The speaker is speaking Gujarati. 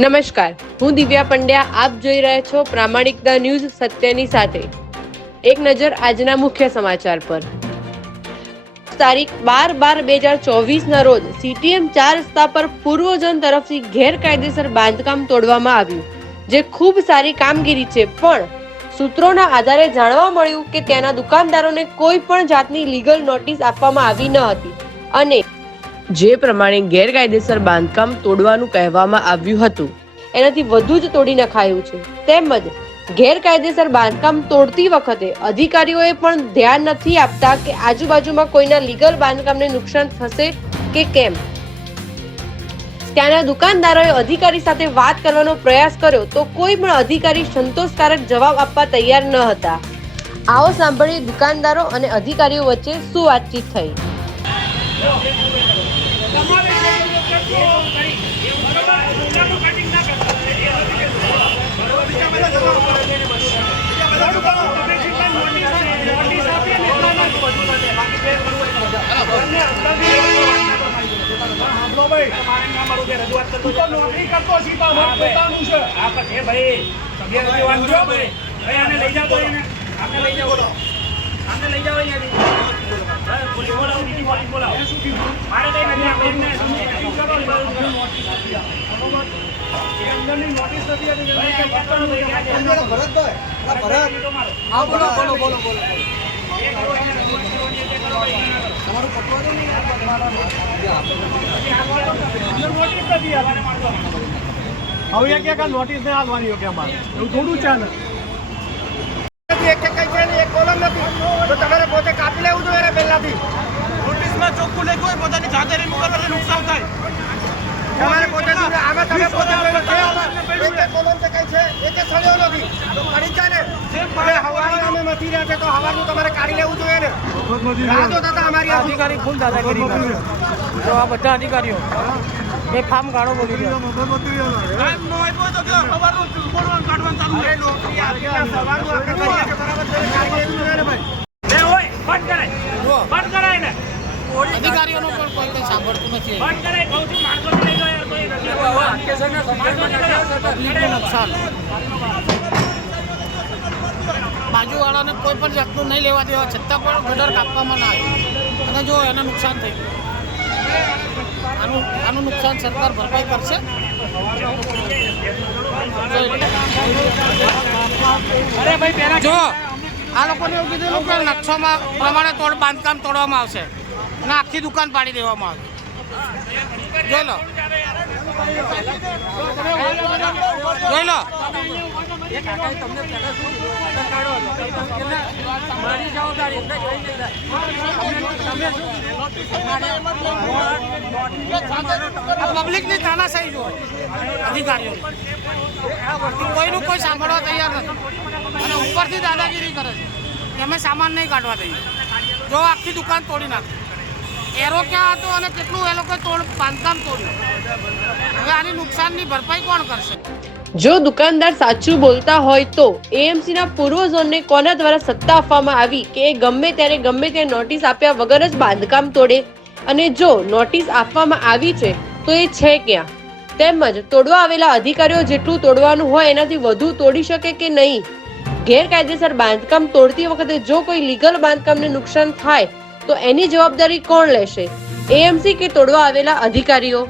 નમસ્કાર, હું દિવ્યા પંડ્યા. આપ જોઈ રહ્યા છો પ્રામાણિકતા ન્યૂઝ, સત્યની સાથે. એક નજર આજના મુખ્ય સમાચાર પર. તારીખ 12/12/2024 રોજ CTM 4 રસ્તા પર પૂર્વજોન તરફથી ગેરકાયદેસર બાંધકામ તોડવામાં આવ્યું, જે ખૂબ સારી કામગીરી છે. પણ સૂત્રોના આધારે જાણવા મળ્યું કે ત્યાંના દુકાનદારોને કોઈ પણ જાતની લીગલ નોટિસ આપવામાં આવી ન હતી અને જે પ્રમાણે ગેરકાયદેસર બાંધકામ તોડવાનું કહેવામાં આવ્યું હતું એનાથી વધુ જ તોડી નખાયું છે. તેમજ ગેરકાયદેસર બાંધકામ તોડતી વખતે અધિકારીઓએ પણ ધ્યાન નથી આપતા કે આજુબાજુમાં કોઈના લીગલ બાંધકામને નુકસાન થશે કે કેમ. ત્યાંના દુકાનદારોએ અધિકારી સાથે વાત કરવાનો પ્રયાસ કર્યો તો કોઈ પણ અધિકારી સંતોષકારક જવાબ આપવા તૈયાર ન હતા. આવો સાંભળીએ દુકાનદારો અને અધિકારીઓ વચ્ચે શું વાતચીત થઈ. હવે ક્યાં નોટિસ ને હાલવાની કે અમારે એવું થોડું છે ને એક કોલમ નથી તો તમારે પોતે કાપી લેવું જોઈએ ને પહેલાથી. નોટિસમાં ચોખ્ખું લખ્યું હોય પોતાની જાગીરી મુકરવાને નુકસાન થાય. તમારે પોતે આમાં તમે પોતે એક કોલમ તે કઈ છે એક સળ્યો નથી તો પડી જાય ને. હવે હવારી અમે મથી રહ્યા છે તો હવારનું તમારે કાઢી લેવું જોઈએ ને. રાજો દાદા અમારી અધિકારી ફૂલ દાદાગીરી કરે તો આ બધા અધિકારીઓ બે ફાર્મ ગાળો બોલી રહ્યા ટાઈમ નો આપ્યો તો કે સવારનું બોલવાનું કાઢવાનું ચાલુ છે. નોકરી આપીને સવારનું આપણે કરીએ કે બરાબર છે કાઢી લેવું જોઈએ ને ભાઈ. બે હોય બંધ કરાય ને અધિકારીઓનો પણ કોઈ કંઈ સાંભળતું નથી. બંધ કરાય કહું છું, માણસો લઈ ગયો યાર કોઈ નથી નુકસાન બાજુવાળાને કોઈ પણ જાતનું નહીં લેવા દેવા છતાં પણ ગટર કાપવામાં ના આવે અને જો એને નુકસાન થઈ આનું નુકસાન સરકાર ભરપાઈ કરશે. જો આ લોકોને એવું કીધેલું કે નકશોમાં પ્રમાણે બાંધકામ તોડવામાં આવશે અને આખી દુકાન પાડી દેવામાં આવશે. જોઈ લો પબ્લિકની તાનાશાહી જો અધિકારીઓ કોઈનું કોઈ સાંભળવા તૈયાર નથી અને ઉપરથી દાદાગીરી કરે છે કે અમે સામાન નહીં કાઢવા દઈએ. જો આખી દુકાન તોડી નાખે એરો ક્યાં હતો અને કેટલું એ લોકો બાંધકામ તોડ્યું. હવે આની નુકસાનની ભરપાઈ કોણ કરશે? જો દુકાનદાર સાચું બોલતા હોય તો એએમસીના પૂર્વ ઝોનને કોના દ્વારા સત્તા આપવામાં આવી કે એ ગમે ત્યારે નોટિસ આપ્યા વગર જ બાંધકામ તોડે? અને જો નોટિસ આપવામાં આવી છે તો એ છે ક્યાં? તેમજ તોડવા આવેલા અધિકારીઓ જેટલું તોડવાનું હોય એનાથી વધુ તોડી શકે કે નહીં? ગેરકાયદેસર બાંધકામ તોડતી વખતે જો કોઈ લીગલ બાંધકામને નુકસાન થાય તો એની જવાબદારી કોણ લેશે? એએમસી કે તોડવા આવેલા અધિકારીઓ?